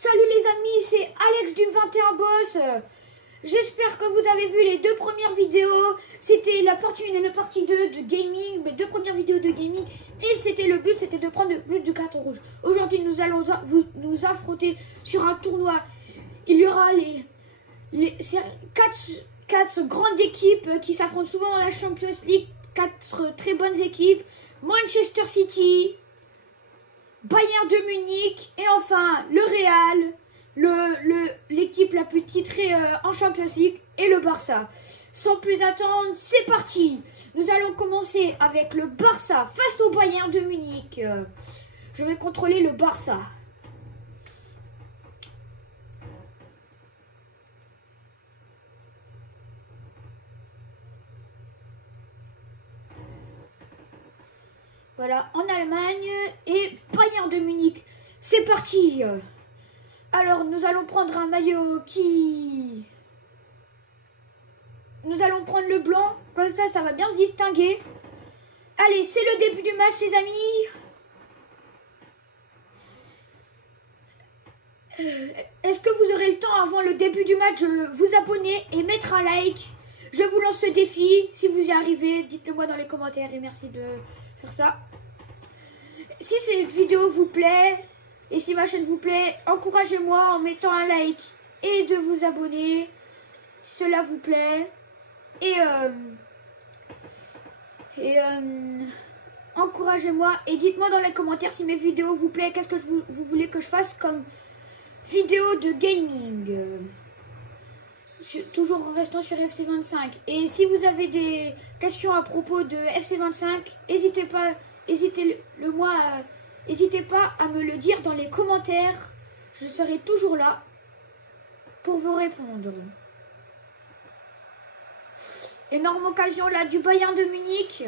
Salut les amis, c'est Alex du 21 Boss. J'espère que vous avez vu les deux premières vidéos. C'était la partie 1 et la partie 2 de gaming, mes deux premières vidéos de gaming. Et le but, c'était de prendre le plus de carton rouge. Aujourd'hui, nous allons nous affronter sur un tournoi. Il y aura quatre grandes équipes qui s'affrontent souvent dans la Champions League. Quatre très bonnes équipes. Manchester City, Bayern de Munich et enfin le Real, l'équipe la plus titrée en Champions League, et le Barça. Sans plus attendre, c'est parti. Nous allons commencer avec le Barça face au Bayern de Munich. Je vais contrôler le Barça. Voilà, en Allemagne et Bayern de Munich. C'est parti. Alors, nous allons prendre un maillot qui... Nous allons prendre le blanc. Comme ça va bien se distinguer. Allez, c'est le début du match, les amis. Est-ce que vous aurez le temps avant le début du match de vous abonner et mettre un like? Je vous lance ce défi. Si vous y arrivez, dites-le moi dans les commentaires et merci de faire ça. Si cette vidéo vous plaît et si ma chaîne vous plaît, encouragez-moi en mettant un like et de vous abonner si cela vous plaît. Encouragez-moi et dites-moi dans les commentaires si mes vidéos vous plaisent. Qu'est-ce que vous voulez que je fasse comme vidéo de gaming, toujours en restant sur FC25. Et si vous avez des questions à propos de FC25, n'hésitez pas à me le dire dans les commentaires. Je serai toujours là pour vous répondre. Énorme occasion là du Bayern de Munich.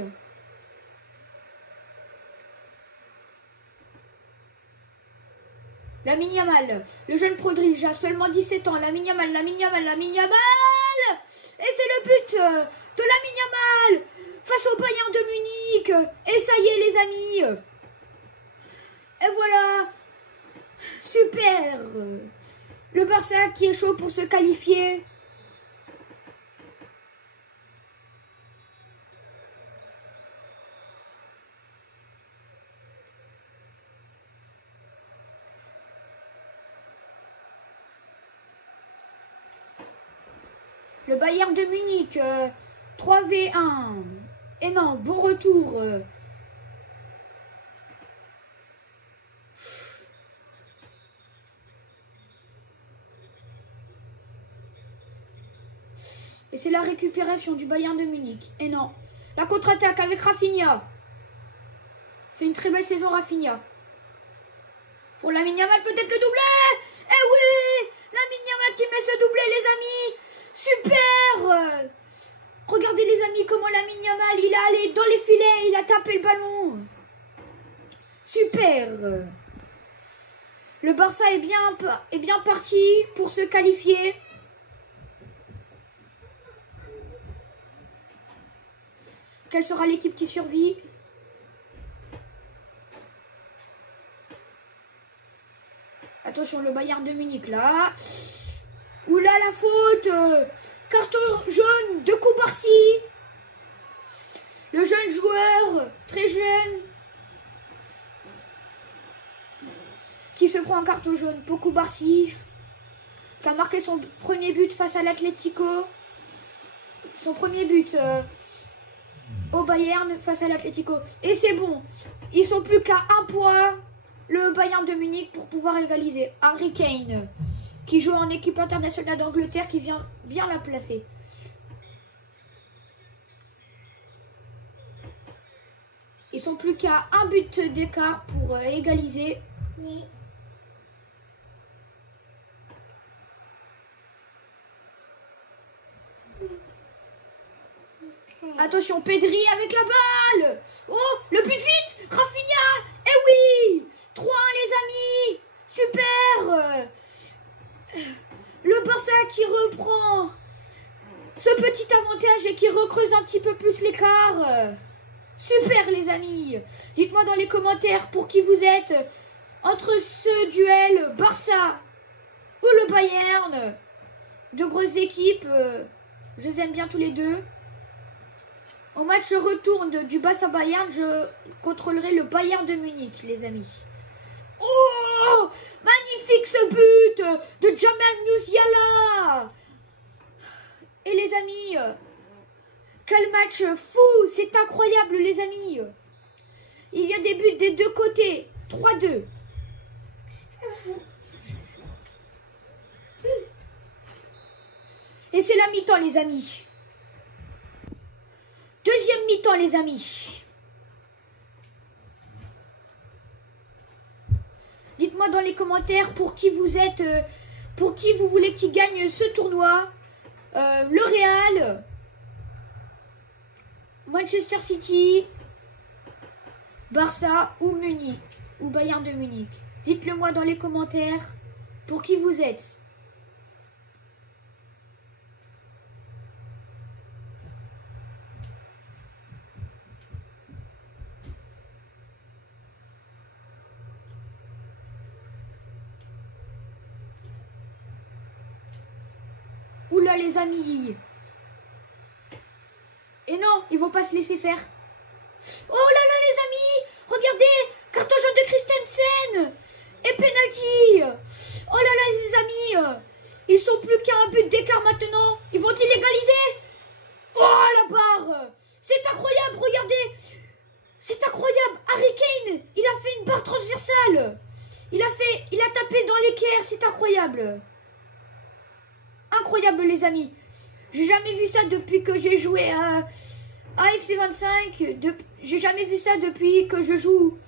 Lamine Yamal, le jeune prodige a seulement 17 ans. Lamine Yamal. Et c'est le but de Lamine Yamal face au Bayern de Munich. Et ça y est les amis. Et voilà. Super. Le Barça qui est chaud pour se qualifier. Le Bayern de Munich, 3v1. Et non, bon retour. Et c'est la récupération du Bayern de Munich. Et non, la contre-attaque avec Rafinha. Fait une très belle saison Rafinha. Pour Lamine Yamal, peut-être le doublé. Eh oui, Lamine Yamal qui met ce doublé les amis. Super. Regardez les amis comment Lamine Yamal, il est allé dans les filets, il a tapé le ballon. Super. Le Barça est bien parti pour se qualifier. Quelle sera l'équipe qui survit? Attention, le Bayern de Munich là. Oula, la faute. Carton jaune de Koubarsi. Le jeune joueur, très jeune, qui se prend un carton jaune pour Koubarsi, qui a marqué son premier but face à l'Atlético. Son premier but au Bayern face à l'Atlético. Et c'est bon. Ils sont plus qu'à un point, le Bayern de Munich, pour pouvoir égaliser. Harry Kane, qui joue en équipe internationale d'Angleterre, qui vient bien la placer. Ils sont plus qu'à un but d'écart pour égaliser. Oui. Attention, Pedri avec la balle. Oh, le but vite. Rafinha. Eh oui, 3-1 les amis. Super. Le Barça qui reprend ce petit avantage et qui recreuse un petit peu plus l'écart. Super les amis. Dites-moi dans les commentaires pour qui vous êtes entre ce duel Barça ou le Bayern. Deux grosses équipes. Je les aime bien tous les deux. Au match retour du Barça Bayern, je contrôlerai le Bayern de Munich, les amis. Oh, magnifique ce but de Jamal Musiala. Et les amis, quel match fou, c'est incroyable les amis. Il y a des buts des deux côtés, 3-2. Et c'est la mi-temps les amis. Deuxième mi-temps les amis. Dites-moi dans les commentaires pour qui vous êtes, pour qui vous voulez qu'il gagne ce tournoi. Le Real, Manchester City, Barça ou Munich, ou Bayern de Munich. Dites-le moi dans les commentaires pour qui vous êtes. Oula les amis. Et non, ils vont pas se laisser faire. Oh là là les amis. Regardez, carton jaune de Christensen. Et penalty. Oh là là les amis. Ils sont plus qu'à un but d'écart maintenant. Ils vont-ils égaliser? Oh la barre. C'est incroyable, regardez. C'est incroyable. Harry Kane, il a fait une barre transversale. Il a tapé dans l'équerre, c'est incroyable. Incroyable les amis. J'ai jamais vu ça depuis que j'ai joué à FC25. J'ai jamais vu ça depuis que je joue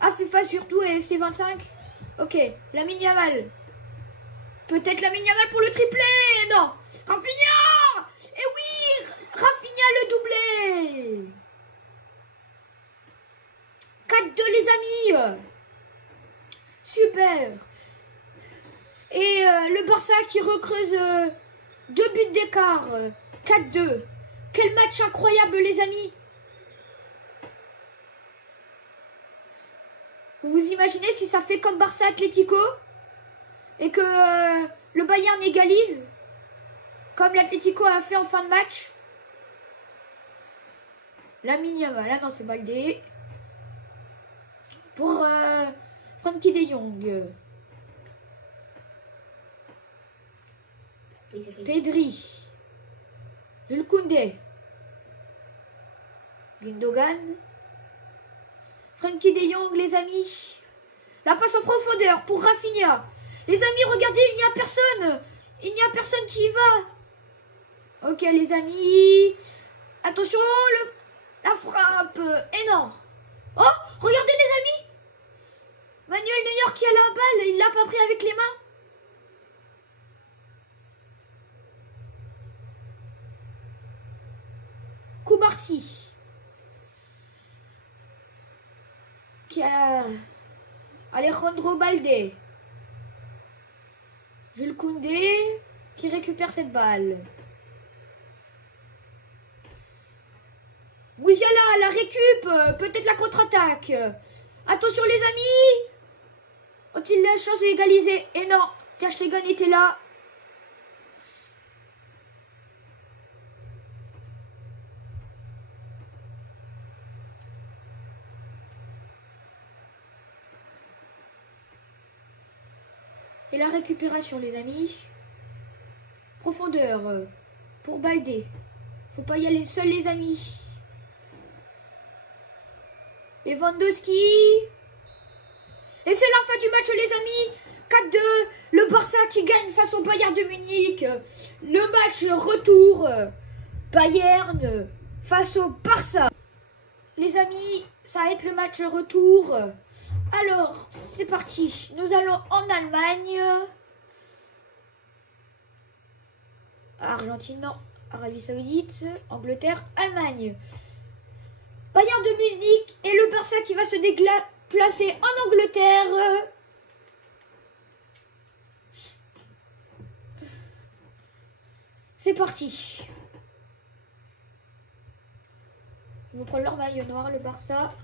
à FIFA, surtout à FC25. Ok, Lamine Yamal. Peut-être Lamine Yamal pour le triplé. Non, Rafinha. Et oui, Rafinha le doublé. 4-2 les amis. Super. Et le Barça qui recreuse 2 buts d'écart. 4-2. Quel match incroyable les amis. Vous vous imaginez si ça fait comme Barça Atlético et que le Bayern égalise comme l'Atlético a fait en fin de match. Lamine Yamal, là non c'est Baldé. Pour Frenkie de Jong. Pedri. Jules Koundé. Gundogan. Frenkie de Jong, les amis. La passe en profondeur pour Rafinha. Les amis, regardez, il n'y a personne. Il n'y a personne qui y va. Ok, les amis. Attention, la frappe. Énorme. Oh, regardez, les amis. Manuel Neuer qui a la balle. Il l'a pas pris avec les mains. Koubarsi. Qui a Alejandro Balde. Jules Koundé qui récupère cette balle. Musiala, la récup, peut-être la contre-attaque. Attention les amis. Ont-ils la chance d'égaliser? Et non, Ter Stegen était là. Et la récupération les amis. Profondeur pour Baldé. Faut pas y aller seul les amis. Lewandowski. Et c'est la fin du match les amis. 4-2. Le Barça qui gagne face au Bayern de Munich. Le match retour. Bayern face au Barça. Les amis, ça va être le match retour. Alors, c'est parti. Nous allons en Allemagne. Argentine, non. Arabie Saoudite, Angleterre, Allemagne. Bayern de Munich et le Barça qui va se déplacer en Angleterre. C'est parti. Ils vont prendre leur maillot noir, le Barça.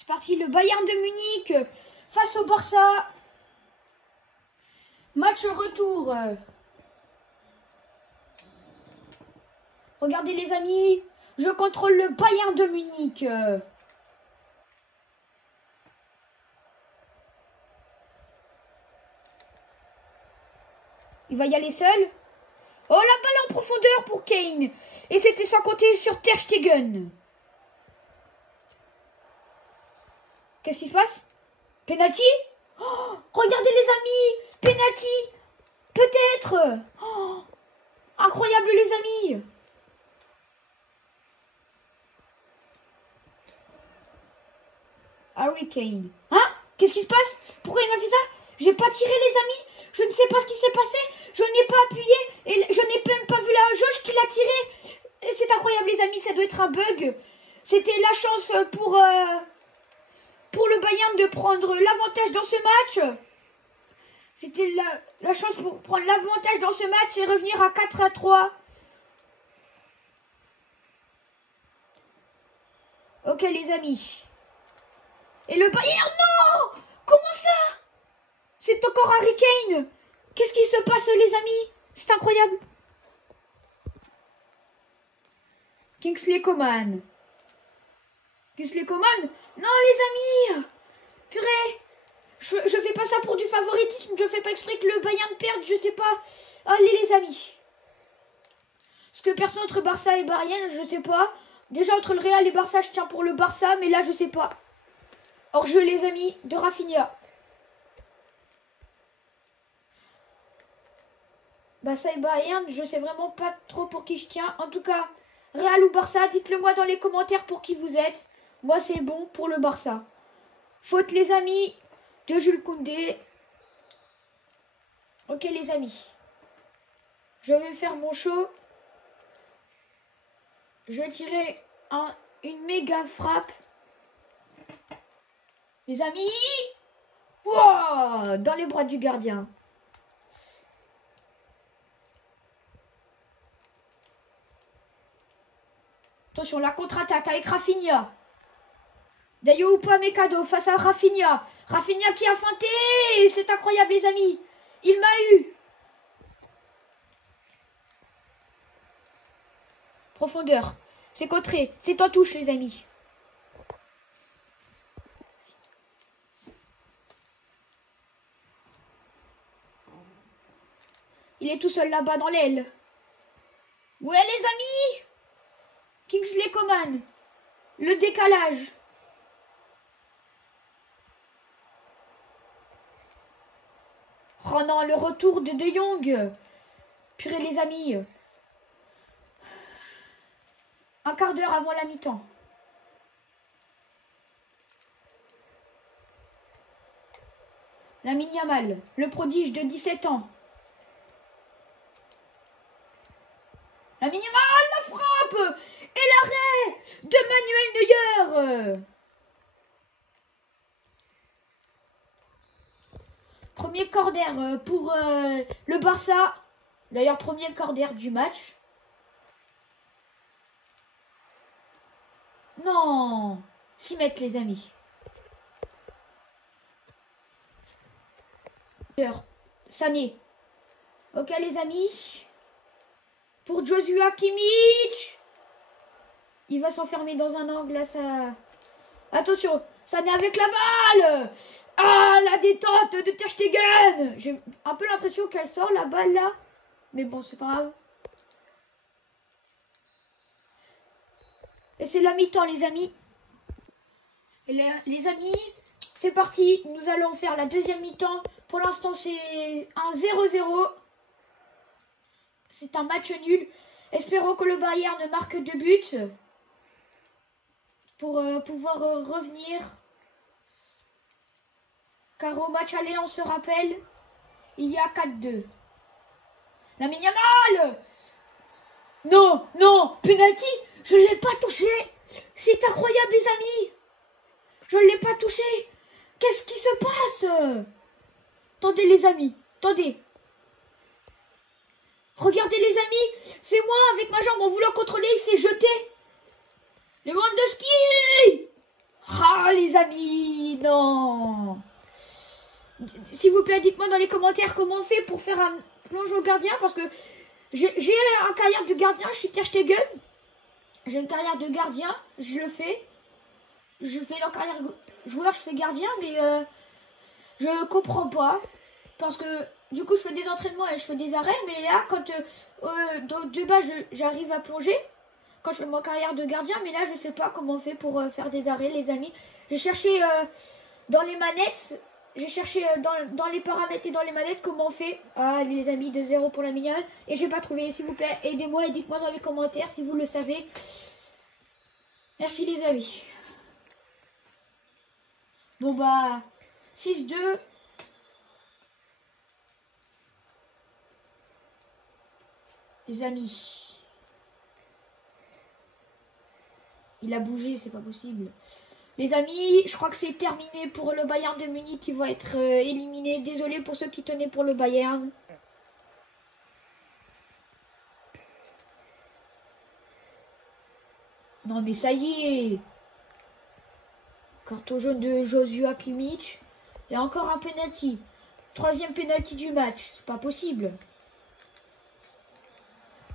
C'est parti, le Bayern de Munich face au Barça. Match retour. Regardez les amis, je contrôle le Bayern de Munich. Il va y aller seul. Oh, la balle en profondeur pour Kane. Et c'était sans compter sur Ter Stegen. Qu'est-ce qui se passe? Penalty? Oh, regardez les amis, penalty. Peut-être. Oh, incroyable les amis. Harry Kane. Hein? Qu'est-ce qui se passe? Pourquoi il m'a fait ça? J'ai pas tiré les amis. Je ne sais pas ce qui s'est passé. Je n'ai pas appuyé. Et je n'ai même pas vu la jauge qui l'a tiré. C'est incroyable les amis. Ça doit être un bug. C'était la chance pour le Bayern de prendre l'avantage dans ce match. C'était la chance pour prendre l'avantage dans ce match et revenir à 4-3. Ok les amis. Et le Bayern, non! Comment ça? C'est encore Harry Kane. Qu'est-ce qui se passe les amis? C'est incroyable. Kingsley Coman. Kingsley Coman? Non les amis. Purée. Je fais pas ça pour du favoritisme. Je fais pas exprès que le Bayern perde. Je sais pas. Allez les amis. Parce que personne entre Barça et Bayern, je sais pas. Déjà entre le Real et Barça, je tiens pour le Barça. Mais là je sais pas. Hors-jeu les amis de Rafinha. Barça et Bayern, je sais vraiment pas trop pour qui je tiens. En tout cas, Real ou Barça, dites-le moi dans les commentaires pour qui vous êtes. Moi c'est bon pour le Barça. Faute les amis de Jules Koundé. Ok les amis. Je vais faire mon show. Je vais tirer une méga frappe. Les amis. Wow, dans les bras du gardien. Attention, la contre-attaque avec Rafinha. Dayo Upamecano face à Rafinha. Rafinha qui a feinté. C'est incroyable les amis. Il m'a eu. Profondeur. C'est contré. C'est en touche les amis. Il est tout seul là-bas dans l'aile. Ouais les amis. Kingsley Coman. Le décalage. Oh non, le retour de De Jong. Purée les amis. Un quart d'heure avant la mi-temps. Lamine Yamal, le prodige de 17 ans. Lamine Yamal, la frappe et l'arrêt de Manuel Neuer. Premier corner pour le Barça. D'ailleurs, premier corner du match. Non, 6 mètres les amis. Sané. Ok les amis. Pour Joshua Kimmich. Il va s'enfermer dans un angle là ça. Attention, Sané avec la balle. Ah, la détente de Ter Stegen. J'ai un peu l'impression qu'elle sort la balle là. Mais bon, c'est pas grave. Et c'est la mi-temps les amis. Et les amis, c'est parti. Nous allons faire la deuxième mi-temps. Pour l'instant, c'est un 0-0. C'est un match nul. Espérons que le Bayern marque 2 buts. Pour pouvoir revenir. Car au match aller, on se rappelle, il y a 4-2. Lamine Yamal. Non, non, penalty. Je ne l'ai pas touché. C'est incroyable les amis. Je ne l'ai pas touché. Qu'est-ce qui se passe? Attendez les amis, attendez. Regardez les amis, c'est moi avec ma jambe en voulant contrôler, il s'est jeté. Lewandowski. Ah, les amis, non. S'il vous plaît, dites-moi dans les commentaires comment on fait pour faire un plonge au gardien. Parce que j'ai une carrière de gardien, je suis Ter Stegen. J'ai une carrière de gardien, je le fais. Je fais la carrière joueur, je fais gardien, mais je comprends pas. Parce que du coup, je fais des entraînements et je fais des arrêts. Mais là, quand de bas, j'arrive à plonger. Quand je fais ma carrière de gardien, mais là, je sais pas comment on fait pour faire des arrêts, les amis. J'ai cherché dans les manettes. J'ai cherché dans les paramètres et dans les manettes comment on fait. Ah, les amis, 2-0 pour la mignonne. Et j'ai pas trouvé, s'il vous plaît, aidez-moi et dites-moi dans les commentaires si vous le savez. Merci les amis. Bon bah, 6-2. Les amis. Il a bougé, c'est pas possible. Les amis, je crois que c'est terminé pour le Bayern de Munich qui va être éliminé. Désolé pour ceux qui tenaient pour le Bayern. Non mais ça y est. Carton jaune de Joshua Kimmich. Et encore un penalty. Troisième penalty du match. C'est pas possible.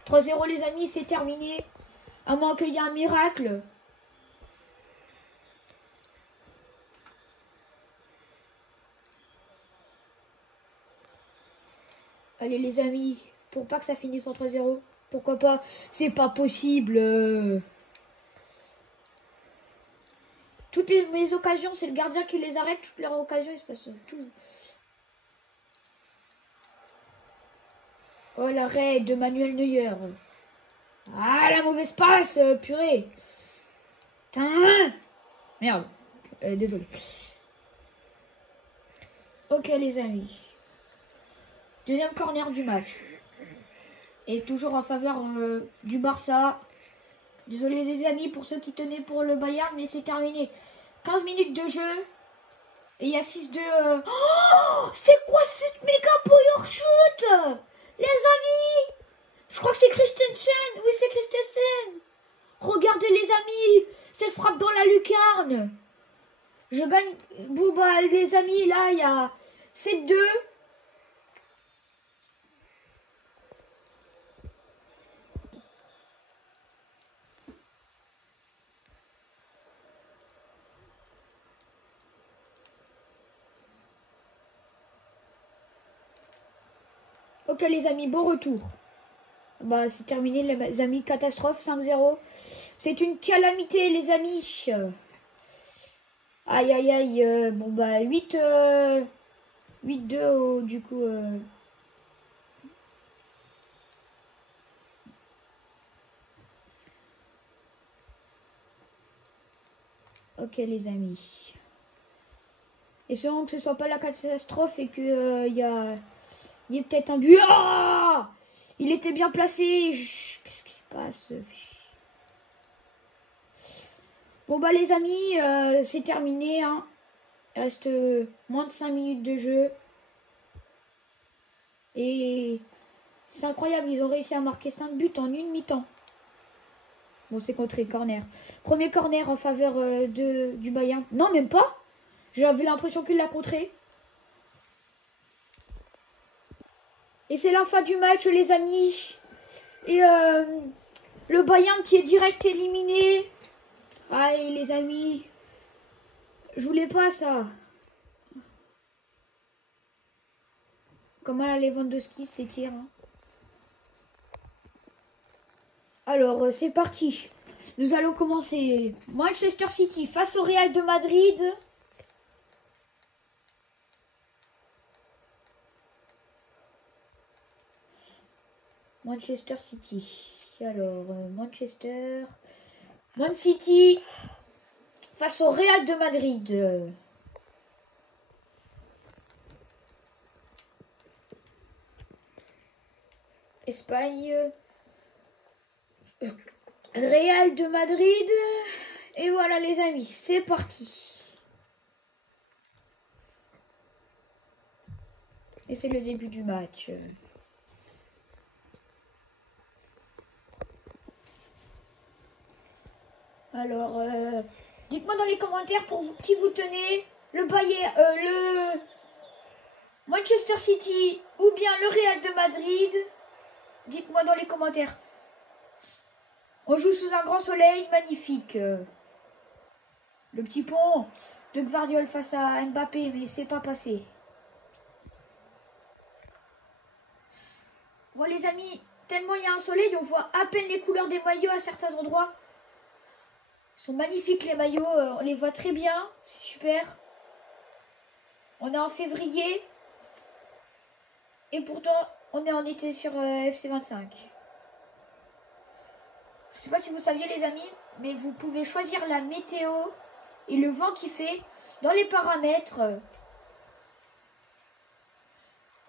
3-0 les amis, c'est terminé. À moins qu'il y ait un miracle. Allez les amis, pour pas que ça finisse en 3-0. Pourquoi pas? C'est pas possible. Toutes mes occasions, c'est le gardien qui les arrête. Toutes leurs occasions, il se passe tout. Oh, l'arrêt de Manuel Neuer. Ah, la mauvaise passe, purée. Putain. Merde. Désolé. Ok, les amis. Deuxième corner du match. Et toujours en faveur du Barça. Désolé les amis pour ceux qui tenaient pour le Bayern, mais c'est terminé. 15 minutes de jeu. Et il y a 6-2. Oh, c'est quoi cette méga power shoot? Les amis, je crois que c'est Christensen. Oui, c'est Christensen. Regardez les amis, cette frappe dans la lucarne. Je gagne. Bon bah les amis, là il y a 7-2. Ok les amis, beau retour. Bah c'est terminé les amis, catastrophe, 5-0. C'est une calamité les amis. Aïe aïe aïe, bon bah 8-2 du coup. Ok les amis. Espérons que ce soit pas la catastrophe et que il y ait peut-être un but. Oh, il était bien placé. Qu'est-ce qui se passe? Bon bah les amis, c'est terminé. Hein. Il reste moins de 5 minutes de jeu. Et c'est incroyable, ils ont réussi à marquer 5 buts en une mi-temps. Bon, c'est contré, corner. Premier corner en faveur du Bayern. Non, même pas. J'avais l'impression qu'il l'a contré. Et c'est la fin du match, les amis. Et le Bayern qui est direct éliminé. Aïe, les amis. Je voulais pas ça. Comment Lewandowski s'étire. Hein. Alors, c'est parti. Nous allons commencer. Manchester City face au Real de Madrid. Manchester City. Alors, Man City face au Real de Madrid. Espagne. Real de Madrid. Et voilà les amis, c'est parti. Et c'est le début du match. Alors, Dites-moi dans les commentaires pour vous, qui vous tenez, le Bayern, le Manchester City ou bien le Real de Madrid. Dites-moi dans les commentaires. On joue sous un grand soleil magnifique. Le petit pont de Gvardiol face à Mbappé, mais c'est pas passé. Bon les amis, tellement il y a un soleil, on voit à peine les couleurs des maillots à certains endroits. Ils sont magnifiques les maillots, on les voit très bien, c'est super. On est en février. Et pourtant, on est en été sur FC25. Je ne sais pas si vous saviez les amis, mais vous pouvez choisir la météo et le vent qui fait dans les paramètres.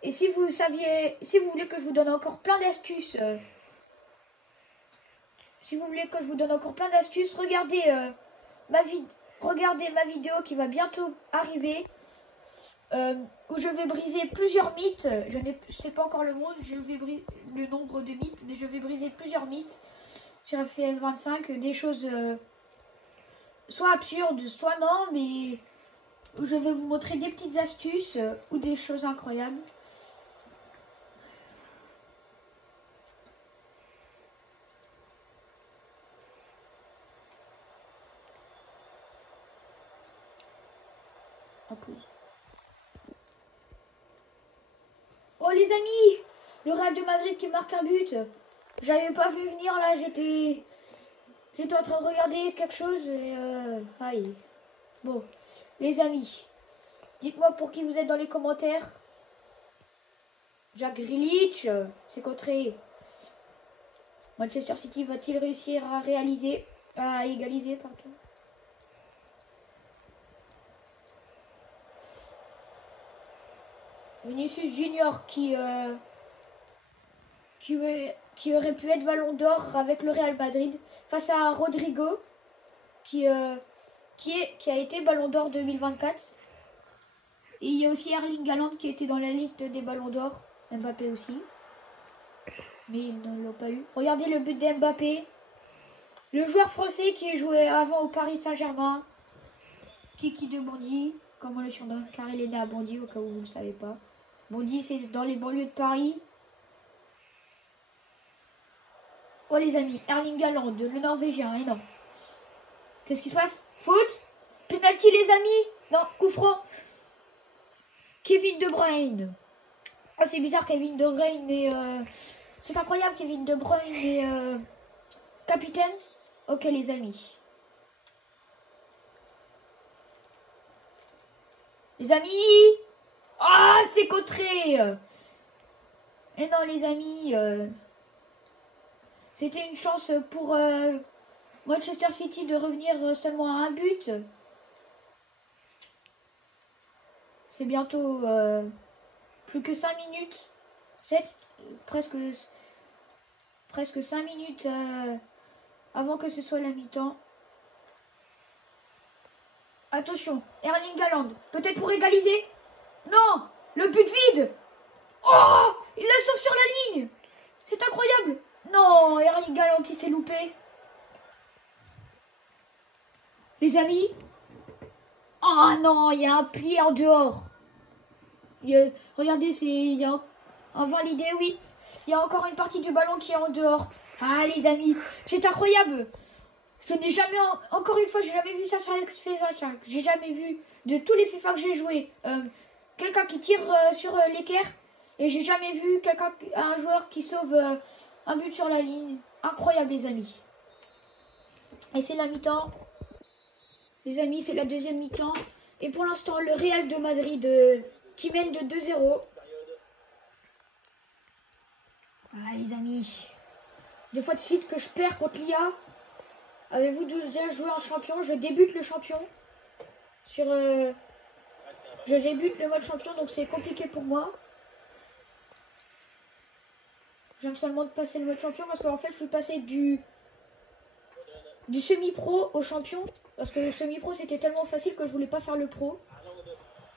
Et si vous saviez, si vous voulez que je vous donne encore plein d'astuces, regardez regardez ma vidéo qui va bientôt arriver, où je vais briser plusieurs mythes. Je ne sais pas encore le nombre de mythes, mais je vais briser plusieurs mythes sur FM25, des choses soit absurdes, soit non, mais où je vais vous montrer des petites astuces ou des choses incroyables. Oh les amis, le Real de Madrid qui marque un but. J'avais pas vu venir là, j'étais en train de regarder quelque chose et aïe. Bon, les amis, dites-moi pour qui vous êtes dans les commentaires. Jack Grealish, c'est contré. Manchester City va-t-il réussir à égaliser, pardon. Vinicius Junior qui aurait pu être Ballon d'Or avec le Real Madrid face à Rodrigo qui a été Ballon d'Or 2024. Et il y a aussi Erling Haaland qui était dans la liste des Ballons d'Or. Mbappé aussi. Mais ils ne l'ont pas eu. Regardez le but d'Mbappé. Le joueur français qui jouait avant au Paris Saint-Germain. Kiki de Bondy, comme on le surnomme, car il est né à Bondy au cas où vous ne le savez pas. Bondy, c'est dans les banlieues de Paris. Oh les amis, Erling Haaland, le Norvégien, énorme. Qu'est-ce qui se passe? Faute? Penalty les amis? Non, coup franc. Kevin De Bruyne. Oh c'est bizarre, Kevin De Bruyne est... C'est incroyable, Kevin De Bruyne est capitaine. Ok les amis. Les amis! Ah, c'est contré! Et non les amis, c'était une chance pour Manchester City de revenir seulement à un but. C'est bientôt plus que 5 minutes. 7, presque 5 minutes avant que ce soit la mi-temps. Attention, Erling Haaland, peut-être pour égaliser? Non, le but vide. Oh, il la sauve sur la ligne. C'est incroyable. Non, Erling Haaland qui s'est loupé. Les amis. Oh non, il y a un pied en dehors. Regardez, il y a invalidé, oui. Il y a encore une partie du ballon qui est en dehors. Ah les amis, c'est incroyable. Je n'ai jamais, encore une fois, j'ai jamais vu ça sur FC25. J'ai jamais vu, de tous les FIFA que j'ai joué, quelqu'un qui tire sur l'équerre. Et j'ai jamais vu un joueur qui sauve un but sur la ligne. Incroyable les amis. Et c'est la mi-temps. Les amis, c'est la deuxième mi-temps. Et pour l'instant, le Real de Madrid qui mène de 2-0. Ah les amis. 2 fois de suite que je perds contre l'IA. Avez-vous déjà joué en champion? Je débute le champion. Je débute le mode champion, donc c'est compliqué pour moi. Je viens seulement de passer le mode champion parce qu'en fait je suis passé du semi-pro au champion. Parce que le semi-pro c'était tellement facile que je voulais pas faire le pro.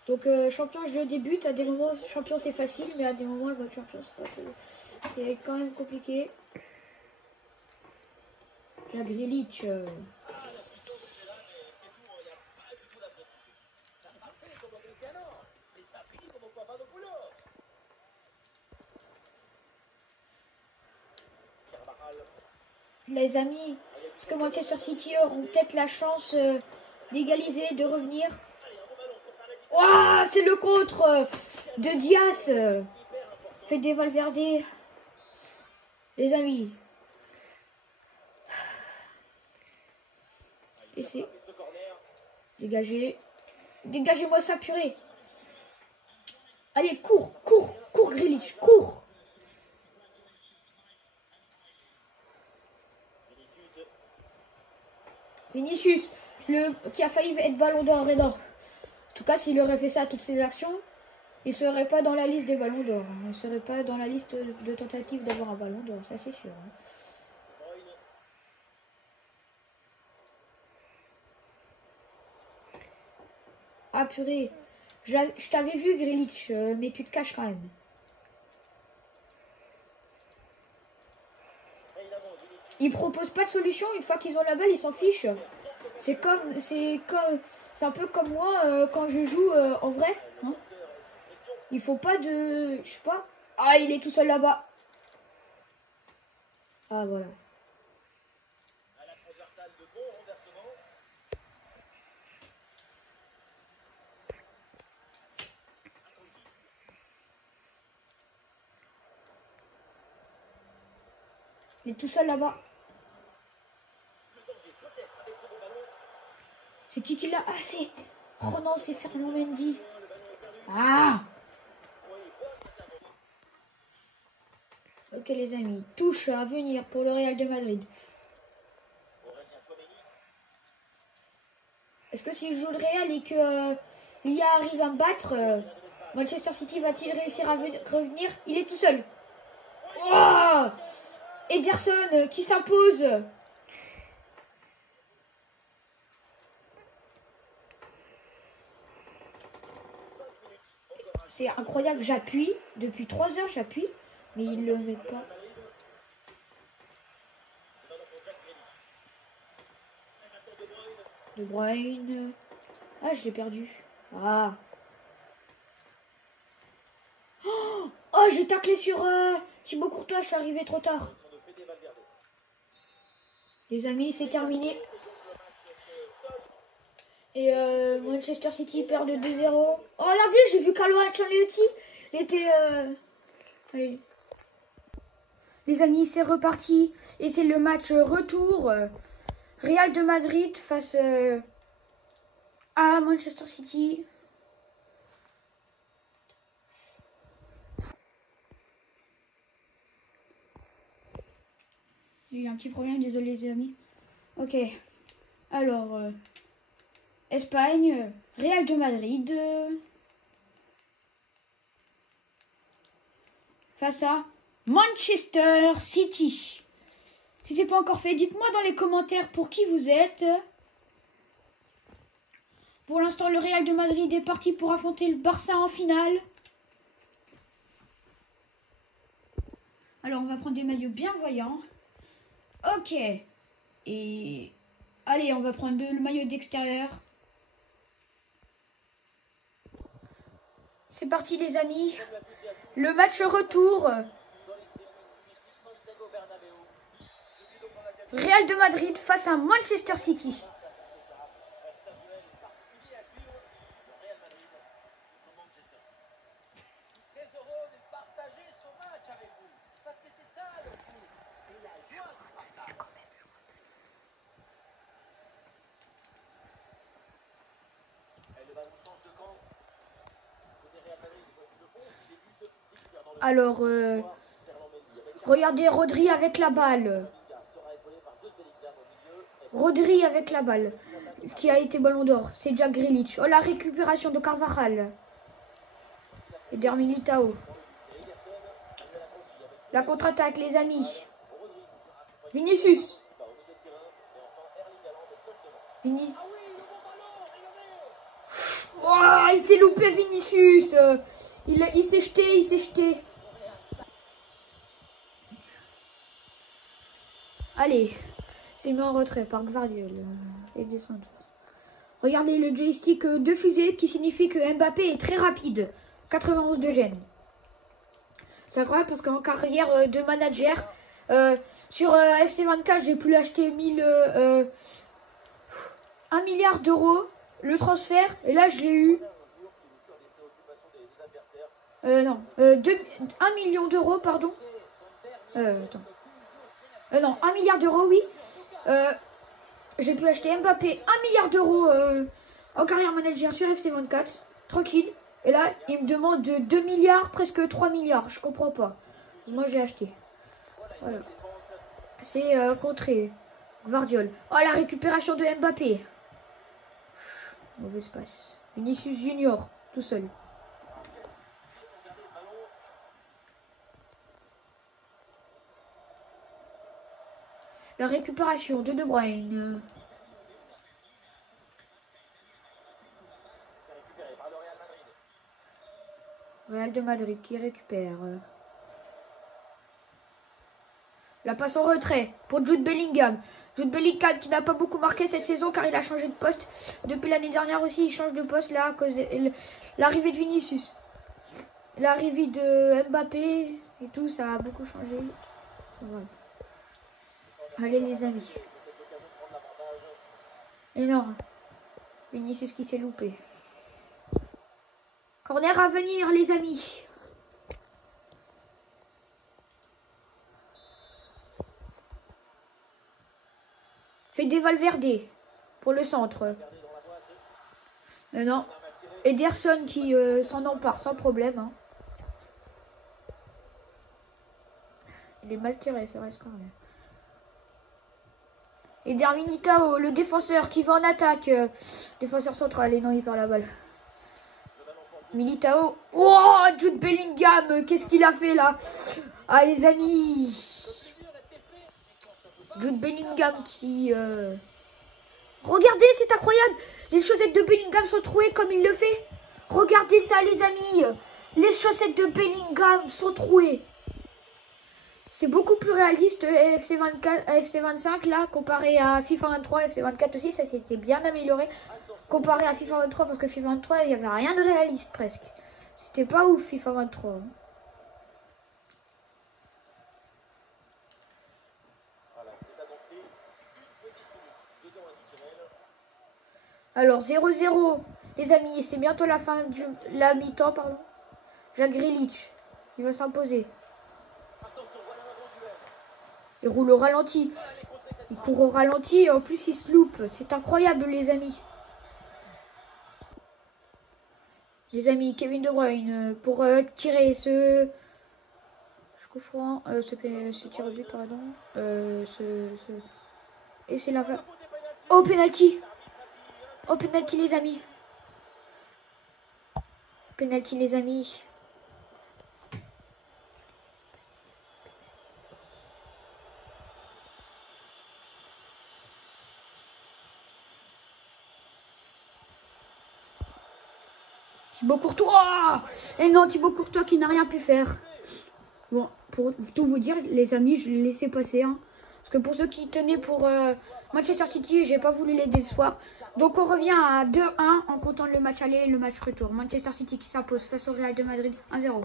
Donc champion je débute, à des moments champion c'est facile, mais à des moments le mode champion c'est quand même compliqué. Jack Grealish. Les amis, est-ce que Manchester City auront peut-être la chance d'égaliser, de revenir? Ouah, c'est le contre de Diaz. Fait des Valverde. Les amis. Essayez. Dégagez. Dégagez-moi ça, purée. Allez, cours, cours, cours, Grealish, cours. Vinicius, qui a failli être ballon d'or et d'or. En tout cas, s'il aurait fait ça à toutes ses actions, il ne serait pas dans la liste des ballons d'or. Il ne serait pas dans la liste de tentatives d'avoir un ballon d'or, ça c'est sûr. Ah purée, je t'avais vu Grealish, mais tu te caches quand même. Ils proposent pas de solution, une fois qu'ils ont la balle, ils s'en fichent. C'est un peu comme moi quand je joue en vrai. Hein. Il faut pas de, je sais pas. Ah, il est tout seul là-bas. Ah voilà. Il est tout seul là-bas. C'est qui là? Ah, c'est... Oh non, c'est Ferland Mendy. Ah! Ok les amis, touche à venir pour le Real de Madrid. Est-ce que s'il joue le Real et que l'IA arrive à me battre, Manchester City va-t-il réussir à revenir? Il est tout seul. Oh! Ederson qui s'impose. C'est incroyable, j'appuie. Depuis 3 heures, j'appuie. Mais ils ne le mettent pas. De Bruyne. Ah, je l'ai perdu. Ah. Oh, j'ai taclé sur Thibaut Courtois, je suis arrivé trop tard. Les amis, c'est terminé. Et Manchester City perd de 2-0. Oh, regardez, j'ai vu Carlo Ancelotti. Il était... Allez. Les amis, c'est reparti. Et c'est le match retour. Real de Madrid face à Manchester City. Il y a eu un petit problème, désolé les amis. Ok. Alors, Espagne, Real de Madrid. Face à Manchester City. Si c'est pas encore fait, dites-moi dans les commentaires pour qui vous êtes. Pour l'instant, le Real de Madrid est parti pour affronter le Barça en finale. Alors, on va prendre des maillots bien voyants. Ok. Et... Allez, on va prendre le maillot d'extérieur. C'est parti les amis. Le match retour. Real de Madrid face à Manchester City. Alors, regardez Rodri avec la balle. Rodri avec la balle, qui a été ballon d'or. C'est Jack Grealish. Oh, la récupération de Carvajal. Et Eder Militao. La contre-attaque, les amis. Vinicius. Vinicius. Oh, il s'est loupé, Vinicius. Il s'est jeté, Allez, c'est mis en retrait par Gvardiol et descend. Regardez le joystick de fusée qui signifie que Mbappé est très rapide. 91 de gêne. C'est incroyable parce qu'en carrière de manager, Sur FC24, j'ai pu l'acheter 1 milliard d'euros le transfert. Et là, je l'ai eu. Non, 1 million d'euros, pardon. Attends. Non, 1 milliard d'euros, oui. J'ai pu acheter Mbappé 1 milliard d'euros en carrière manager sur FC24. Tranquille. Et là, il me demande 2 milliards, presque 3 milliards. Je comprends pas. Moi, j'ai acheté. Voilà. C'est contré. Gvardiol. Oh, la récupération de Mbappé. Mauvais passe. Vinicius Junior, tout seul. La récupération de De Bruyne. Real de Madrid qui récupère. La passe en retrait pour Jude Bellingham. Jude Bellingham qui n'a pas beaucoup marqué cette saison car il a changé de poste. Depuis l'année dernière aussi, il change de poste là à cause de l'arrivée de Vinicius. L'arrivée de Mbappé et tout, ça a beaucoup changé. Voilà. Allez les amis. Énorme. Vinicius qui s'est loupé. Corner à venir les amis. Fede Valverde pour le centre. Non. Ederson qui s'en empare sans problème. Hein. Il est mal tiré, ça reste quand même. Eder Militao, le défenseur qui va en attaque. Défenseur central, et non, il perd la balle. Militao. Oh, Jude Bellingham, qu'est-ce qu'il a fait là? Ah, les amis. Jude Bellingham qui... Regardez, c'est incroyable. Les chaussettes de Bellingham sont trouées comme il le fait. Regardez ça, les amis. Les chaussettes de Bellingham sont trouées. C'est beaucoup plus réaliste FC24, FC25 là, comparé à FIFA 23, FC24 aussi, ça s'était bien amélioré. Comparé à FIFA 23, parce que FIFA 23, il n'y avait rien de réaliste presque. C'était pas ouf FIFA 23. Hein. Alors 0-0 les amis, c'est bientôt la fin de la mi-temps, pardon. Jack Grealish, il va s'imposer. Il roule au ralenti. Il court au ralenti et en plus il se loupe. C'est incroyable les amis. Les amis, Kevin De Bruyne pour tirer ce coup franc, ce tir au but, pardon. Et c'est la fin. Oh, penalty. Oh, penalty les amis. Penalty les amis. Thibaut Courtois. Et non, Thibaut Courtois qui n'a rien pu faire. Bon, pour tout vous dire, les amis, je l'ai laissé passer. Hein. Parce que pour ceux qui tenaient pour Manchester City, j'ai pas voulu les décevoir. Donc on revient à 2-1 en comptant le match aller et le match retour. Manchester City qui s'impose face au Real de Madrid 1-0.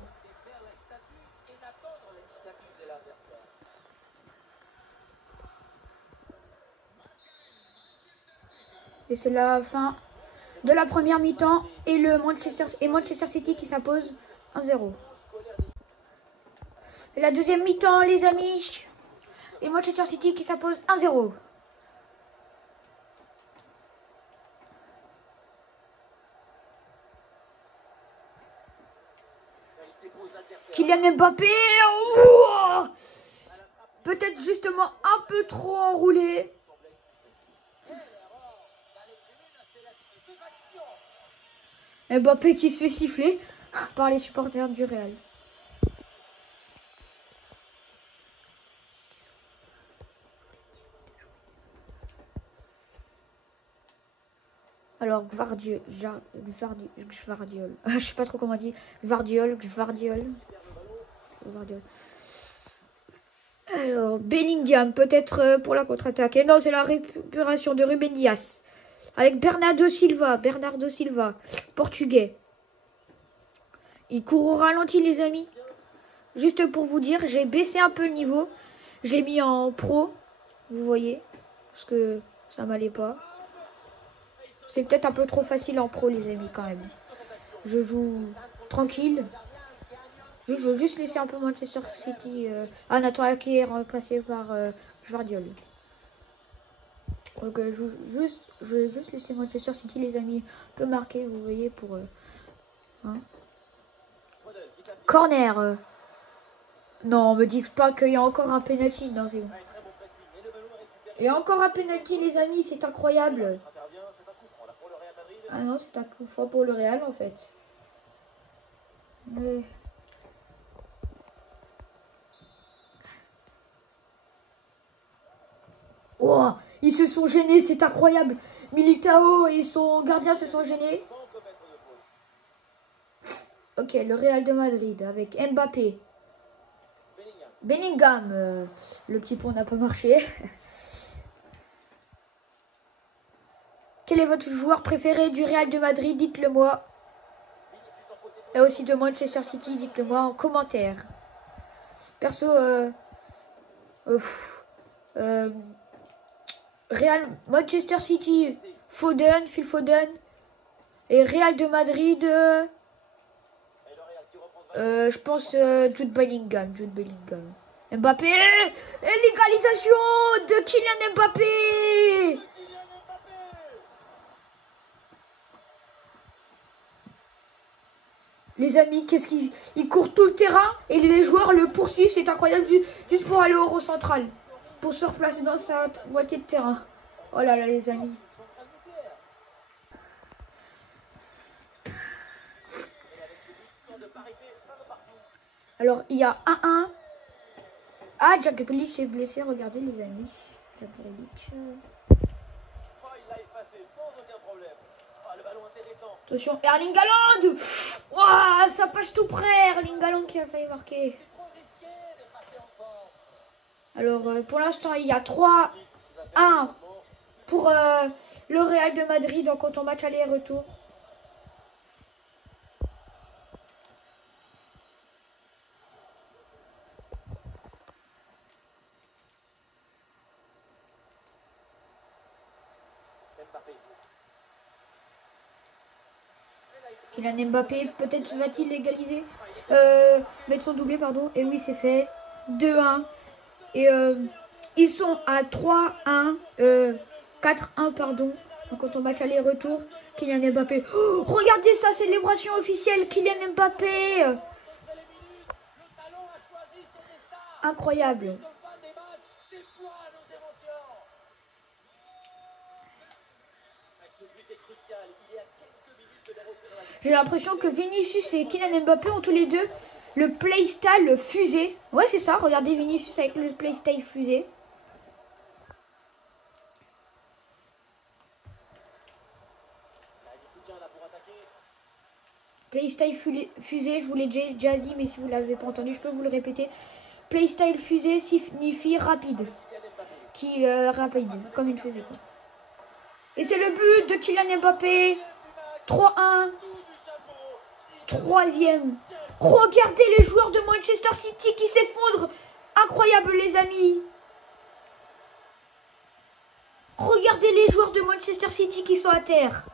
Et c'est la fin de la première mi-temps et Manchester City qui s'impose 1-0. Et la deuxième mi-temps les amis. Et Manchester City qui s'impose 1-0. Kylian Mbappé, oh, peut-être justement un peu trop enroulé. Mbappé qui se fait siffler par les supporters du Real. Alors, Gvardiol. Je sais pas trop comment on dit. Gvardiol. Alors, Bellingham, peut-être pour la contre-attaque. Et non, c'est la récupération de Ruben Dias. Avec Bernardo Silva, portugais. Il court au ralenti, les amis. Juste pour vous dire, j'ai baissé un peu le niveau. J'ai mis en pro, vous voyez, parce que ça m'allait pas. C'est peut-être un peu trop facile en pro, les amis, quand même. Je joue tranquille. Je veux juste laisser un peu Manchester City. Nathan qui est remplacé par Guardiola. Donc je veux juste laisser Manchester City, les amis, un peu marqué, vous voyez, pour... hein. Corner. Non, me dites pas qu'il y a encore un penalty. Non, c'est bon. Et encore un penalty, les amis, c'est incroyable. Ah non, c'est un coup franc pour le Real, en fait. Mais... oh, ils se sont gênés, c'est incroyable. Militao et son gardien se sont gênés. Ok, le Real de Madrid avec Mbappé. Bellingham. Le petit pont n'a pas marché. Quel est votre joueur préféré du Real de Madrid? Dites-le moi. Et aussi de Manchester City, dites-le moi en commentaire. Perso, Real, Manchester City, Foden, Phil Foden. Et Real de Madrid, je pense Jude Bellingham. Mbappé, et l'égalisation de Kylian Mbappé. Les amis, qu'est-ce qu'il... Il court tout le terrain et les joueurs le poursuivent. C'est incroyable, juste pour aller au rond central. Pour se replacer dans sa moitié de terrain. Oh là là, les amis. Alors, il y a 1-1. Ah, Jack Grealish est blessé. Regardez, les amis. Jack Grealish. Attention, Erling Haaland. Ouah, ça passe tout près. Erling Haaland qui a failli marquer. Alors, pour l'instant, il y a 3-1 pour le Real de Madrid en comptant match aller et retour. Kylian Mbappé, peut-être va-t-il égaliser, mettre son doublé, pardon. Et oui, c'est fait. 2-1. Et ils sont à 3-1, 4-1, pardon. Donc, quand on match aller-retour, Kylian Mbappé. Oh, regardez sa célébration officielle, Kylian Mbappé. Incroyable. J'ai l'impression que Vinicius et Kylian Mbappé ont tous les deux le playstyle fusée. Ouais, c'est ça. Regardez Vinicius avec le playstyle fusée. Playstyle fusée, je vous l'ai déjà dit, mais si vous ne l'avez pas entendu, je peux vous le répéter. Playstyle fusée signifie rapide. Rapide, comme une fusée, quoi. Et c'est le but de Kylian Mbappé. 3-1. Troisième. Regardez les joueurs de Manchester City qui s'effondrent. Incroyable, les amis. Regardez les joueurs de Manchester City qui sont à terre.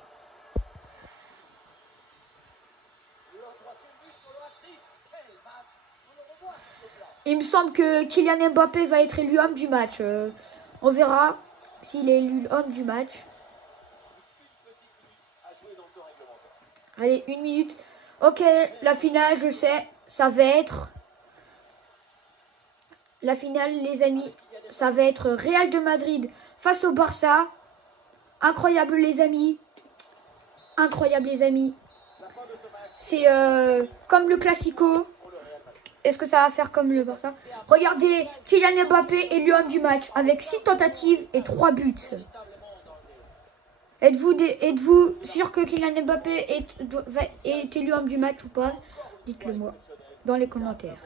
Il me semble que Kylian Mbappé va être élu homme du match. On verra s'il est élu homme du match. Allez, 1 minute. Ok, la finale, je sais, ça va être... La finale, les amis, ça va être Real de Madrid face au Barça. Incroyable, les amis. Incroyable, les amis. C'est comme le Classico. Est-ce que ça va faire comme le Barça? Regardez, Kylian Mbappé élu homme du match avec 6 tentatives et 3 buts. Êtes-vous sûr que Kylian Mbappé est élu homme du match ou pas? Dites-le moi dans les commentaires.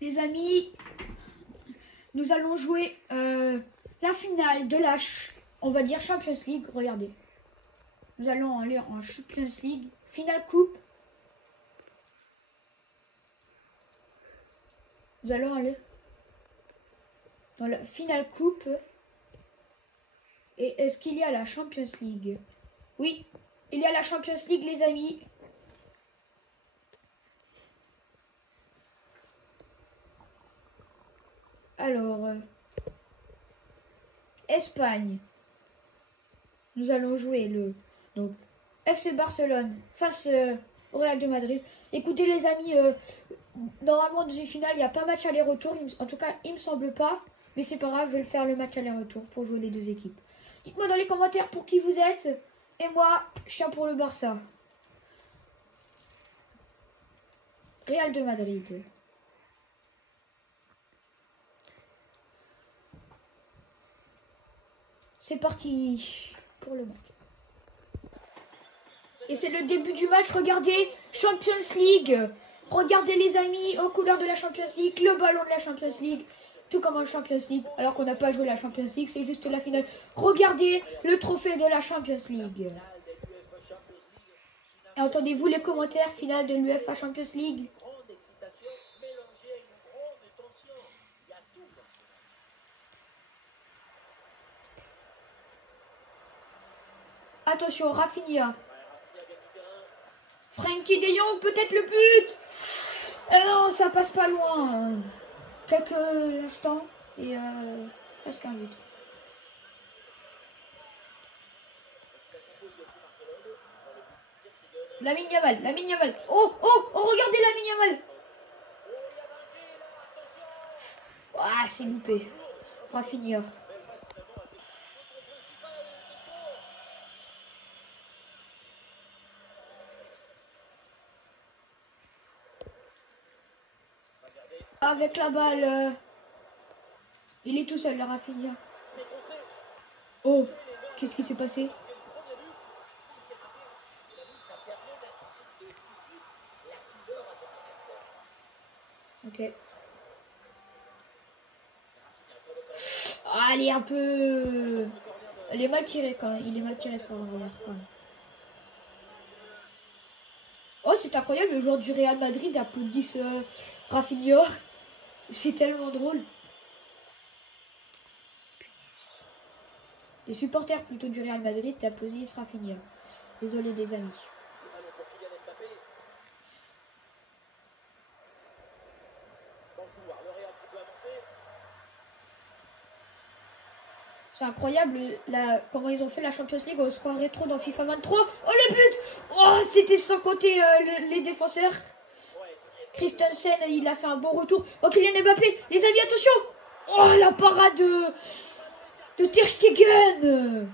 Les amis, nous allons jouer la finale de la, on va dire, Champions League. Regardez. Nous allons aller en Champions League. Finale coupe. Nous allons aller dans la finale coupe. Et est-ce qu'il y a la Champions League? Oui, il y a la Champions League, les amis. Alors, Espagne. Nous allons jouer le donc FC Barcelone face au Real de Madrid. Écoutez les amis, normalement dans une finale il n'y a pas match aller-retour. En tout cas, il me semble pas. Mais c'est pas grave, je vais le faire le match aller-retour pour jouer les deux équipes. Dites-moi dans les commentaires pour qui vous êtes. Et moi, je suis pour le Barça. Real de Madrid. C'est parti pour le match. Et c'est le début du match. Regardez, Champions League. Regardez les amis, aux couleurs de la Champions League, le ballon de la Champions League. Tout comme en Champions League, alors qu'on n'a pas joué la Champions League, c'est juste la finale. Regardez le trophée de la Champions League. Et entendez-vous les commentaires, finale de l'UEFA Champions League. Attention, Rafinha. Frenkie de Jong, peut-être le but. Non, ça passe pas loin. Quelques instants et presque un but. Lamine Yamal. Oh, regardez Lamine Yamal. Ah, c'est loupé. Rafinha. Avec la balle, il est tout seul, le Rafinha. Oh, qu'est-ce qui s'est passé? Ok. Ah, elle est un peu... Elle est mal tirée quand même. Il est mal tiré ce corner quand même. Oh, c'est incroyable, le joueur du Real Madrid applaudisse Rafinha. C'est tellement drôle. Les supporters plutôt du Real Madrid applaudissent Rafinha. Désolé des amis. C'est incroyable comment ils ont fait la Champions League au score rétro dans FIFA 23. Oh le but! Oh, c'était sans compter les défenseurs. Christensen, il a fait un bon retour. Oh, Kylian Mbappé, les amis, attention! Oh, la parade de Ter Stegen!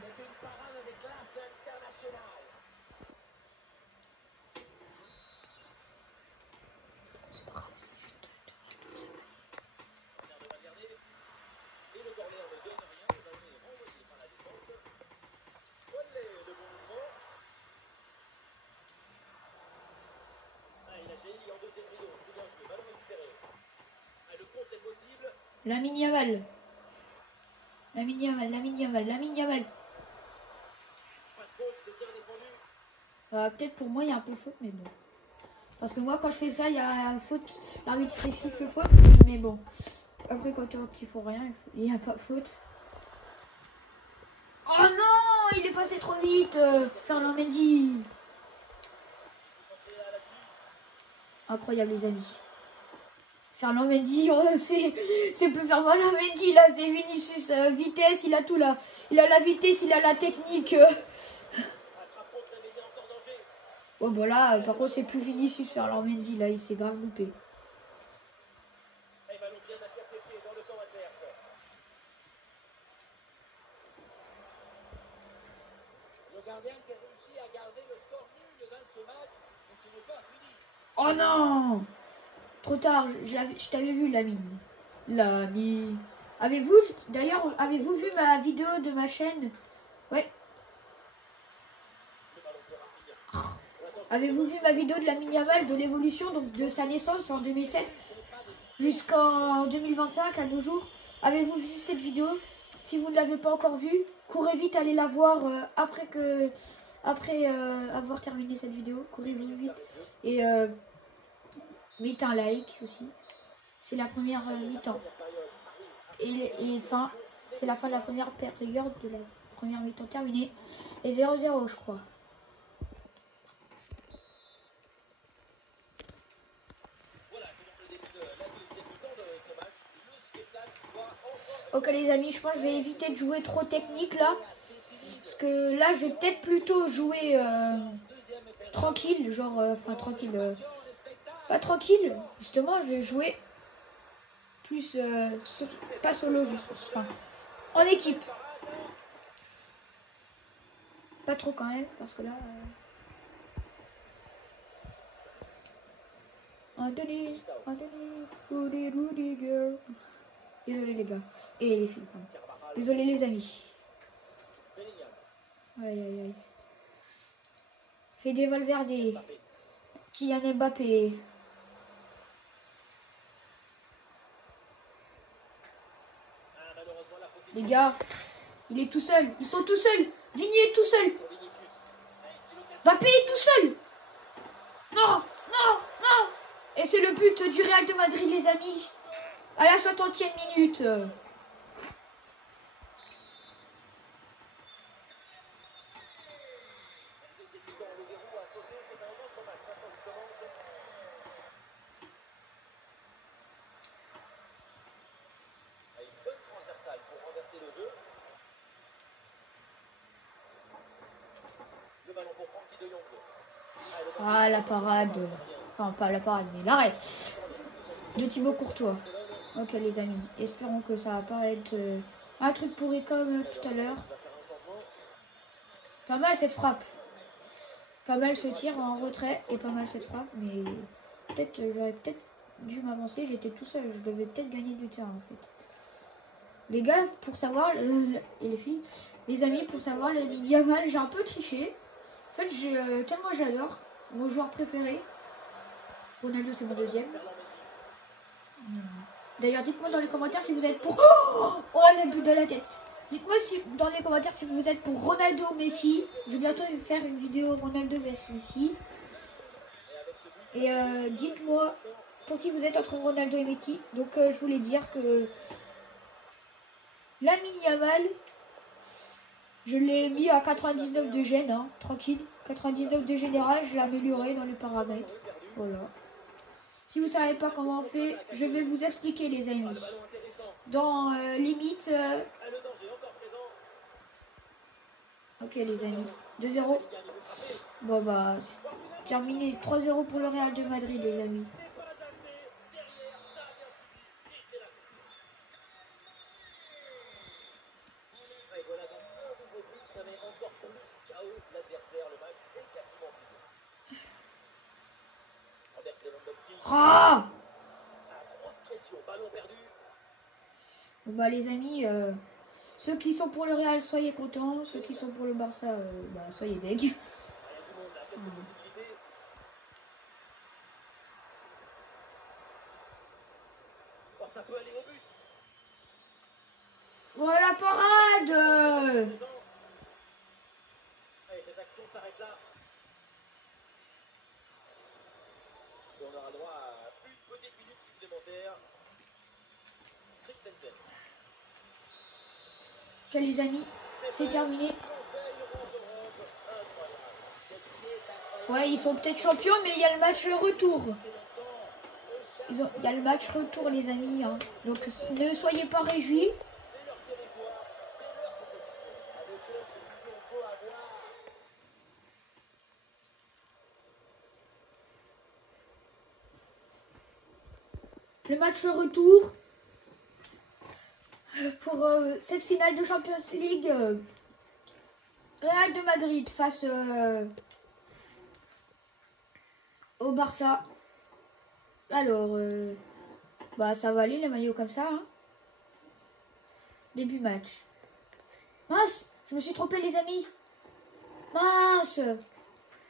Lamine Yamal. Peut-être pour moi il y a un peu faute, mais bon. Parce que moi quand je fais ça, il y a faute. L'arbitre siffle faute, mais bon. Après quand il faut rien, il n'y a pas faute. Oh non, il est passé trop vite, Ferland Mendy. Incroyable les amis. Ferland Mendy, oh, c'est plus Ferland Mendy là, c'est Vinicius, vitesse, il a tout là. Il a la vitesse, il a la technique. Oh bah là, par contre c'est plus Vinicius Ferland Mendy là, il s'est grave loupé. Oh non! Trop tard, je t'avais vu, Lamine. Avez-vous vu ma vidéo de ma chaîne? Ouais. Avez-vous vu ma vidéo de Lamine Yamal, de l'évolution, donc de sa naissance en 2007 jusqu'en 2025, à nos jours? Avez-vous vu cette vidéo? Si vous ne l'avez pas encore vue, courez vite, allez la voir après avoir terminé cette vidéo. Courez vite et mettez un like aussi. c'est la première mi-temps. Et fin, c'est la fin de la première période de la première mi-temps terminée. Et 0-0 je crois. Ok les amis, je pense que je vais éviter de jouer trop technique là. Parce que là je vais peut-être plutôt jouer tranquille. Genre, tranquille. Pas tranquille, justement je vais jouer plus, pas solo, juste, enfin, en équipe. Pas trop quand même, parce que là... Anthony, Rudy girl. Désolé les gars. Et les filles, pardon. Désolé les amis. Aïe aïe aïe. Fede Valverde. Kylian Mbappé. Les gars, il est tout seul. Ils sont tout seuls. Vigny est tout seul. Mbappé est tout seul. Non, non, non. Et c'est le but du Real de Madrid, les amis. À la 60e minute. Ah, la parade. Enfin, pas la parade, mais l'arrêt de Thibaut Courtois. Ok, les amis. Espérons que ça va pas être un truc pourri comme tout à l'heure. Pas mal cette frappe. Pas mal ce tir en retrait et pas mal cette frappe. Mais peut-être, j'aurais peut-être dû m'avancer. J'étais tout seul. Je devais peut-être gagner du terrain en fait. Les gars, pour savoir, et les filles, les amis, pour savoir, le Yamal, j'ai un peu triché. En fait, tellement j'adore. Mon joueur préféré. Ronaldo, c'est mon deuxième. D'ailleurs, dites-moi dans les commentaires si vous êtes pour... Oh, le but de la tête. Dites-moi dans les commentaires si vous êtes pour Ronaldo ou Messi. Je vais bientôt faire une vidéo Ronaldo vs Messi. Et dites-moi pour qui vous êtes entre Ronaldo et Messi. Donc, je voulais dire que... Lamine Yamal, je l'ai mis à 99 de gêne, hein, tranquille. 99 de général, je l'ai amélioré dans les paramètres. Voilà. Si vous ne savez pas comment on fait, je vais vous expliquer les amis. Dans limite... Ok les amis. 2-0. Bon bah, terminé. 3-0 pour le Real de Madrid les amis. Ah bon bah les amis, ceux qui sont pour le Real, soyez contents. Ceux qui sont pour le Barça, bah, soyez deg. Voilà, parade. Cette action s'arrête là. Et on aura droit à une petite minute supplémentaire. Christensen. Ok les amis, c'est terminé. Ouais, ils sont peut-être champions, mais il y a le match retour. Il y a le match retour les amis. Hein. Donc ne soyez pas réjouis. Le match retour pour cette finale de Champions League. Real de Madrid face au Barça. Alors, bah ça va aller les maillots comme ça. Hein. Début match. Mince, je me suis trompé les amis. Mince,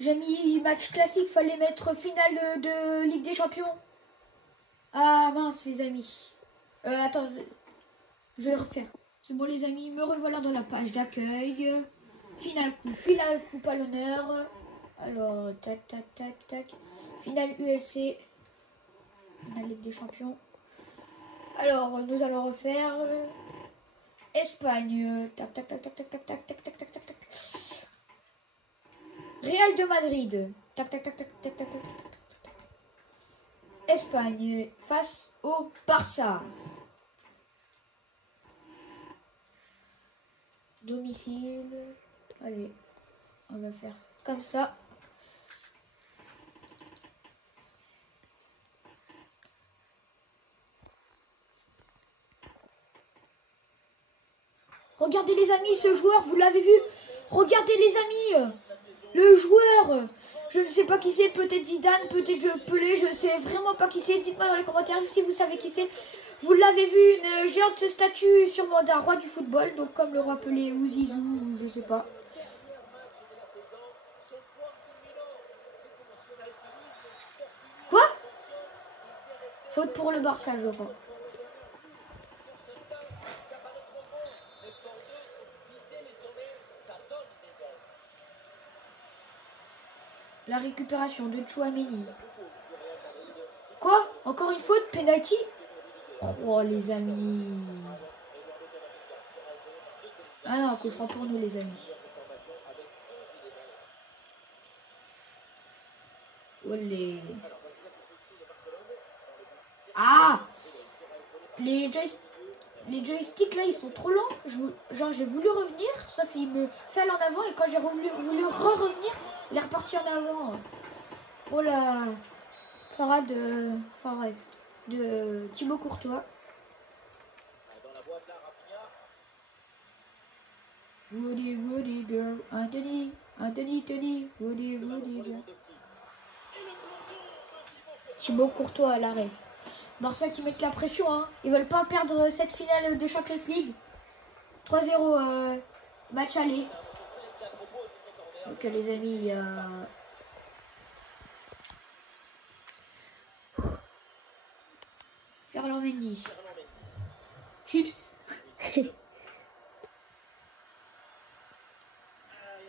j'ai mis match classique, fallait mettre finale de Ligue des Champions. Ah mince les amis. Attends, je vais le refaire. C'est bon les amis, me revoilà dans la page d'accueil. Finale coupe à l'honneur. Alors, tac, tac, tac, tac. Finale ULC. Finale Ligue des Champions. Alors, nous allons refaire Espagne. Tac, tac, tac, tac, tac, tac, tac, tac, tac, tac, tac, tac. Real de Madrid. Tac, tac, tac, tac, tac, tac, tac, tac, tac. Espagne face au Barça. Domicile. Allez, on va faire comme ça. Regardez les amis, ce joueur, vous l'avez vu? Regardez les amis, le joueur, je ne sais pas qui c'est, peut-être Zidane, peut-être Pelé, je ne sais vraiment pas qui c'est. Dites-moi dans les commentaires si vous savez qui c'est. Vous l'avez vu, une géante statue sûrement d'un roi du football, donc comme le roi Pelé ou Zizou, je sais pas. Quoi? Faute pour le Barça, je crois. La récupération de Tchouaméni. Quoi? Encore une faute? Penalty? Oh les amis. Ah non, coup franc pour nous les amis. Olé. Ah! Les joysticks là ils sont trop lents. Genre j'ai voulu revenir, sauf il me fait en avant et quand j'ai voulu revenir, il est reparti en avant. Oh la parade enfin bref, de Thibaut Courtois. Woody girl, Anthony, Woody girl. Thibaut Courtois à l'arrêt. Barça qui mettent la pression, hein. Ils veulent pas perdre cette finale de Champions League. 3-0 match aller. Donc les amis, il y a... Ferland Mendy. Chips.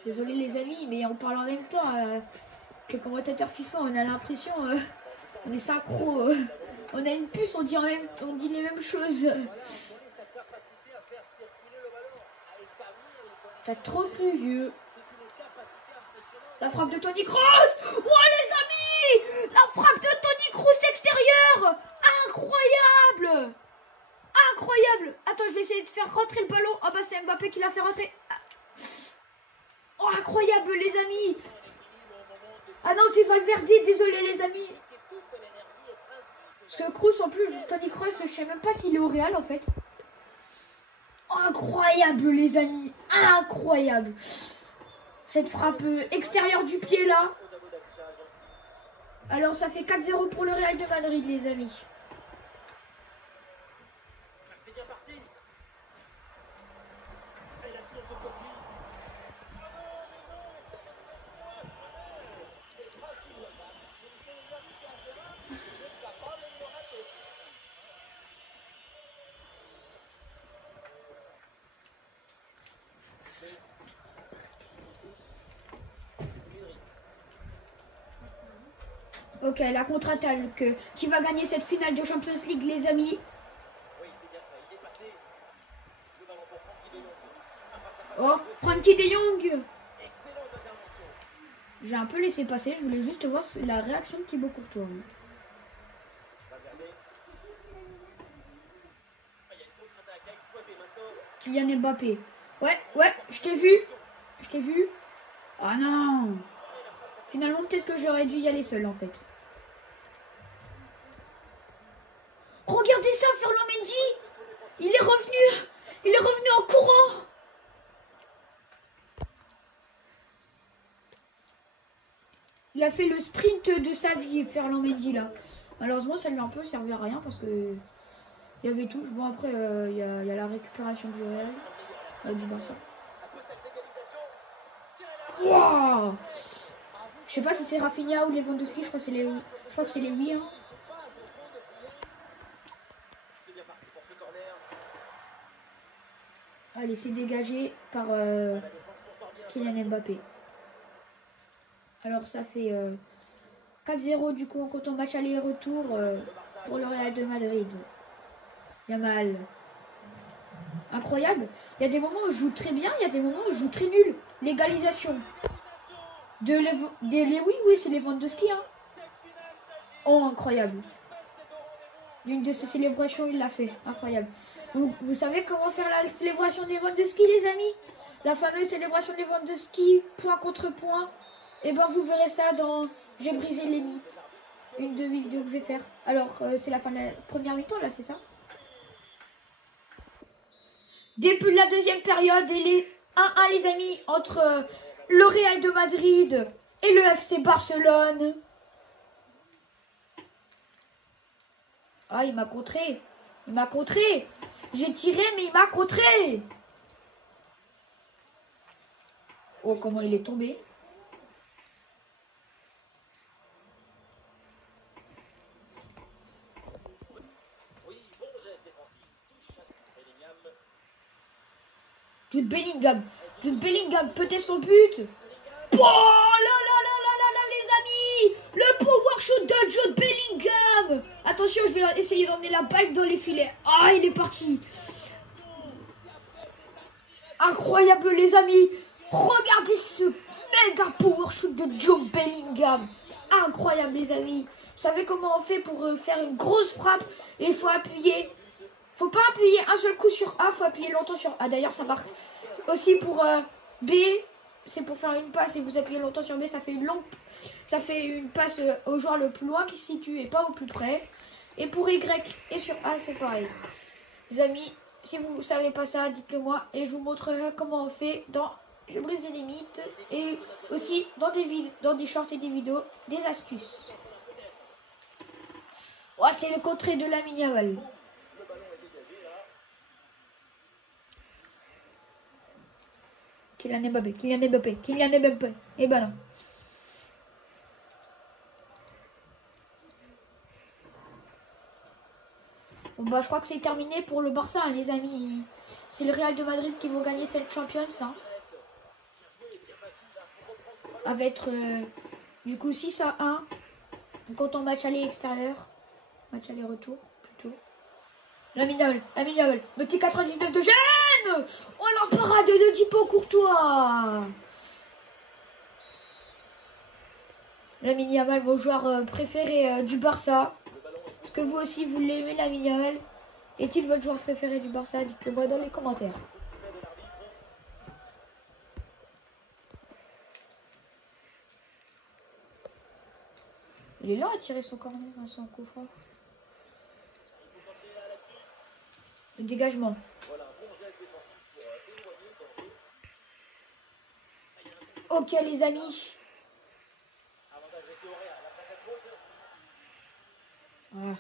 Désolé les amis, mais on parle en même temps que le commentateur FIFA, on a l'impression on est synchro. On a une puce, on dit les mêmes choses. T'as trop cru, vieux. La frappe de Toni Kroos. Oh les amis, la frappe de Toni Kroos extérieure. Incroyable. Incroyable. Attends, je vais essayer de faire rentrer le ballon. Oh bah c'est Mbappé qui l'a fait rentrer. Oh incroyable les amis. Ah non, c'est Valverde, désolé les amis. Parce que Kroos en plus, Toni Kroos, je sais même pas s'il est au Real en fait. Oh, incroyable les amis, incroyable. Cette frappe extérieure du pied là. Alors ça fait 4-0 pour le Real de Madrid les amis. C'est bien parti. Et l'action se poursuit. Ok, la contre-attaque qui va gagner cette finale de Champions League les amis. Oui, c'est bien fait. Il est passé. Le ballon pour Frenkie de Jong. Oh, Frenkie de Jong. Excellente intervention. J'ai un peu laissé passer, je voulais juste voir la réaction de Thibaut Courtois. Regardez. Ah, il y a une contre-attaque à exploiter maintenant. Kylian Mbappé. Ouais, je t'ai vu. Je t'ai vu. Ah non. Finalement, peut-être que j'aurais dû y aller seul en fait. Regardez ça, Ferland Mendy. Il est revenu. Il est revenu en courant. Il a fait le sprint de sa vie, Ferland Mendy là. Malheureusement, ça lui a un peu servi à rien parce que il y avait tout. Bon après, il y a la récupération du Real, du Barça. Wow. Je sais pas si c'est Rafinha ou Lewandowski, je crois que c'est les 8. Hein. C'est bien parti pour ce corner. Allez, c'est dégagé par Kylian Mbappé. Alors ça fait 4-0 du coup en comptant match aller et retour pour le Real de Madrid. Yamal. Incroyable. Il y a des moments où je joue très bien, il y a des moments où je joue très nul. L'égalisation. Oui, c'est Lewandowski. Hein. Oh, incroyable. D'une de ses célébrations, il l'a fait. Incroyable. Vous savez comment faire la célébration de Lewandowski, les amis? La fameuse célébration de Lewandowski, point contre point. Et ben vous verrez ça dans J'ai brisé les mythes. Une de vidéos que je vais faire. Alors, c'est la fin de la première mi-temps, là, c'est ça? Début de la deuxième période et les 1-1, les amis, entre le Real de Madrid et le FC Barcelone. Ah, il m'a contré. Il m'a contré. J'ai tiré, mais il m'a contré. Oh, comment il est tombé. Jude Bellingham. Jude Bellingham, peut-être son but. Oh là là là là là là, les amis. Le power shoot de Jude Bellingham. Attention, je vais essayer d'emmener la balle dans les filets. Ah, il est parti. Incroyable, les amis. Regardez ce méga power shoot de Jude Bellingham. Incroyable, les amis. Vous savez comment on fait pour faire une grosse frappe? Et il faut appuyer. Faut pas appuyer un seul coup sur A, faut appuyer longtemps sur A. D'ailleurs, ça marque aussi pour B. C'est pour faire une passe et vous appuyez longtemps sur B, ça fait une passe au joueur le plus loin qui se situe et pas au plus près. Et pour Y et sur A, c'est pareil. Les amis, si vous ne savez pas ça, dites-le moi et je vous montrerai comment on fait dans Je brise les limites et aussi dans des shorts et des vidéos, des astuces. Oh, c'est le contré de Lamine Yamal. Kylian Mbappé. Et ben non. Bon bah je crois que c'est terminé pour le Barça, hein, les amis. C'est le Real de Madrid qui vont gagner cette Champions. Hein. Avec du coup 6-1. Quand on match aller extérieur. Match aller-retour plutôt. Lamine Yamal. Noti 99 de Gênes. Oh la parade de Thibaut Courtois. Lamine Yamal, mon joueur préféré du Barça. Est-ce que vous aussi vous l'aimez, Lamine Yamal? Est-il votre joueur préféré du Barça? Dites-le moi dans les commentaires. Il est lent à tirer son corner, son coup franc. Le dégagement. Ok les amis. Voilà.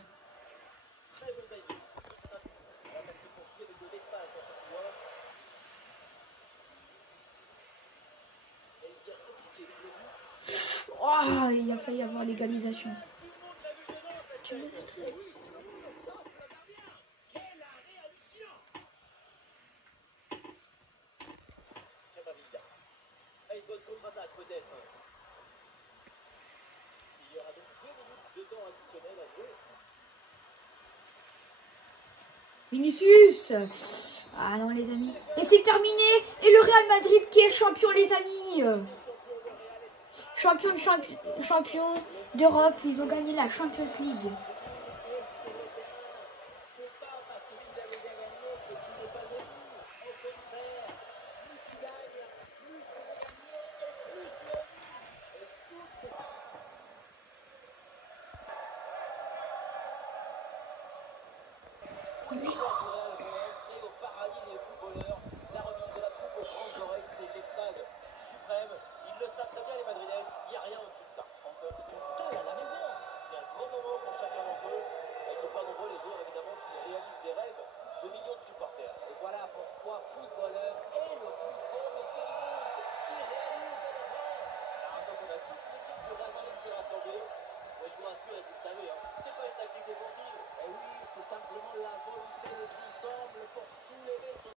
Oh, il a failli avoir l'égalisation. Tu me stresses. Une bonne contre-attaque peut-être. Il y aura donc 2 minutes de temps additionnel à jouer. Vinicius. Ah non les amis. Et c'est terminé. Et le Real Madrid qui est champion les amis. Champion d'Europe. Ils ont gagné la Champions League. C'est pas une tactique défensive. Et oui, c'est simplement la volonté des puissants